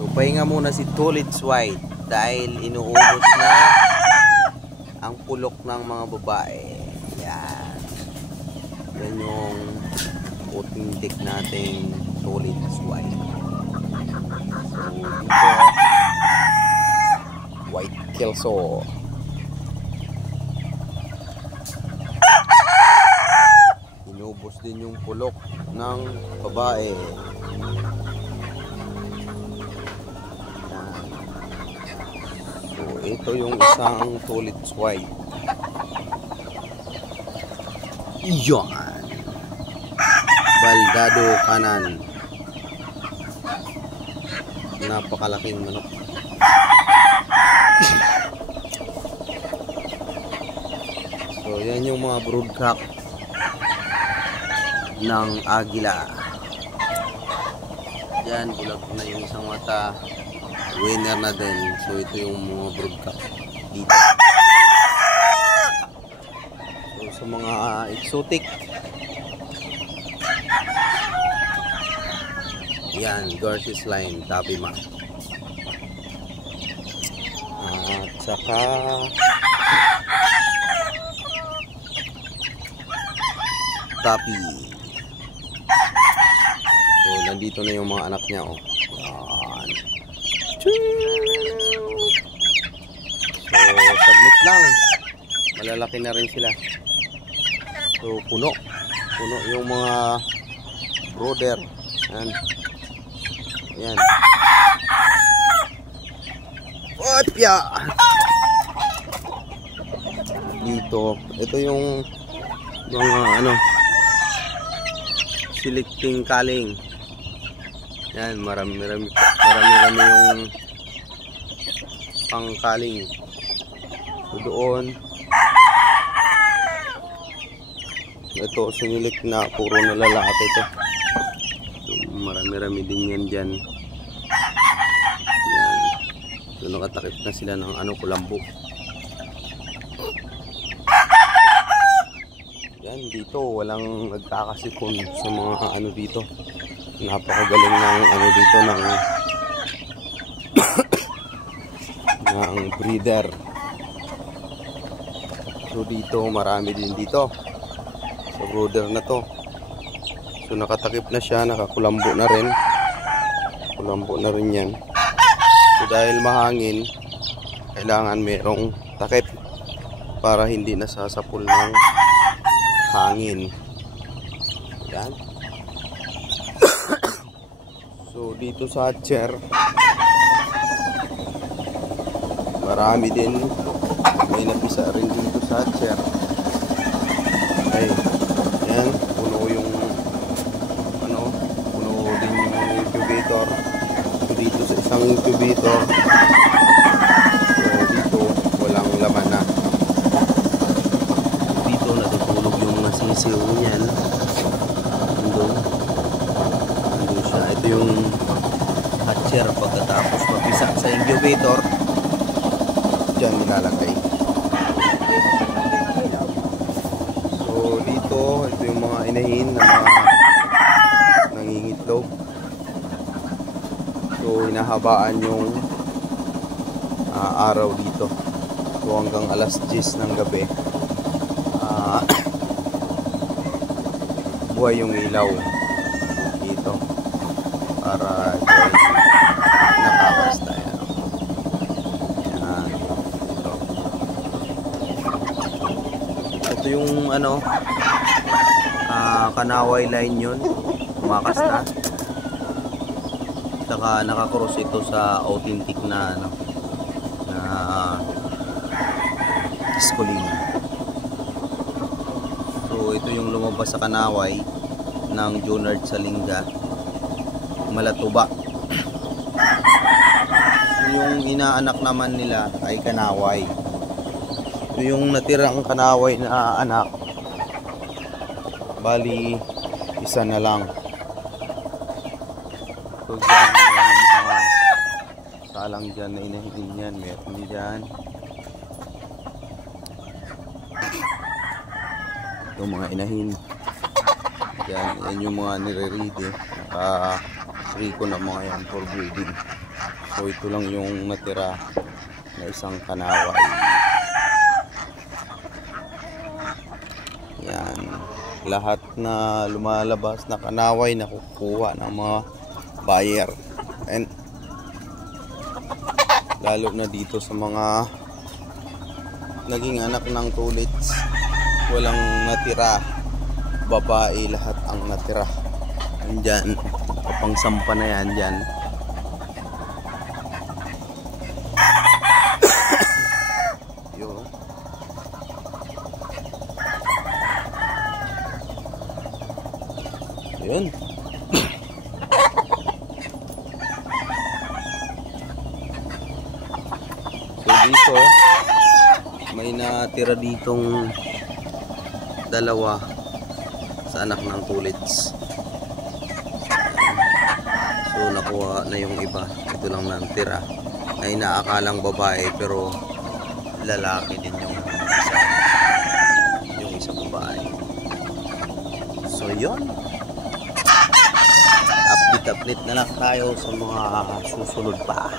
So, pahinga muna si Tulids White dahil inuubos na ang pulok ng mga babae. Yan. Yan yung authentic nating Tulids White. So, dito, White Kelso. Inubos din yung pulok ng babae. So, ito yung isang Tulids White. Iyon. Baldado kanan. Napakalaking manok. So, yan yung mga broodcock ng agila. Yan, bulag na yung isang mata. Winner na din. So, ito yung mga broodcock dito. So, sa mga exotic, yan, Garces line, Tapima. At saka Tapi. So, nandito na yung mga anak niya, oh. Yan. So, submit lang. Malalaki na rin sila. So, puno. Puno yung mga brooder. Yan. Yan. Opya! Dito. Ito yung mga ano, selecting kaling. Yan, marami yung pangkaling. So, doon ito sinilik na puro na lalaki ito. So, marami din yan dyan. Yan. So, nakatakip na sila ng ano, kulambo. Yan, dito walang nagkakasikon sa mga ano dito. Napakagaling ng ano dito ng ng breeder. So dito marami din dito sa brooder na to. So nakatakip na siya, nakakulambo na rin. Kulambo na rin yan. So dahil mahangin, kailangan merong takip para hindi nasasapul ng hangin. Yan. So dito sa hatcher marami din, may napisa rin dito sa hatcher. Ay, yan, puno yung ano, puno din yung incubator. So dito sa isang incubator, so dito walang laman na. Dito natutulog yung masisiw niyan. Andun siya. Ito yung hatcher. Pagkatapos mapisa sa incubator, dyan nilalagay. So dito, ito yung mga inahin na mga nangingitlog. So hinahabaan yung araw dito. So hanggang alas 10 ng gabi, buhay yung ilaw dito para ito ay nakakasta. Yan. Ito yung ano, kanaway line yun, kumakasta. Saka nakakross ito sa authentic na ano, na Escolin. So ito yung lumabas sa kanaway ng Junard Salinga, Malatuba. Yung inaanak naman nila ay kanaway. Ito yung natirang kanaway na anak, bali isa na lang. So dyan yung mga salang dyan na inahin yan, meron din dyan. Ito mga inahin yan, yan yung mga nire-ready. Naka-free ko na mga yan for breeding. So ito lang yung natira na isang kanaway. Yan. Lahat na lumalabas na kanaway na kukuha ng mga buyer. And lalo na dito sa mga naging anak ng tulits, walang natira, babae lahat ang natira. Andyan, kapangsampa na yan dyan. Yun. Yun. So dito may natira ditong dalawa sa anak ng tulits. So nakuha na yung iba. Ito lang natira na inaakalang babae pero lalaki din yung isa babae. So yun, update na lang tayo sa mga susunod pa.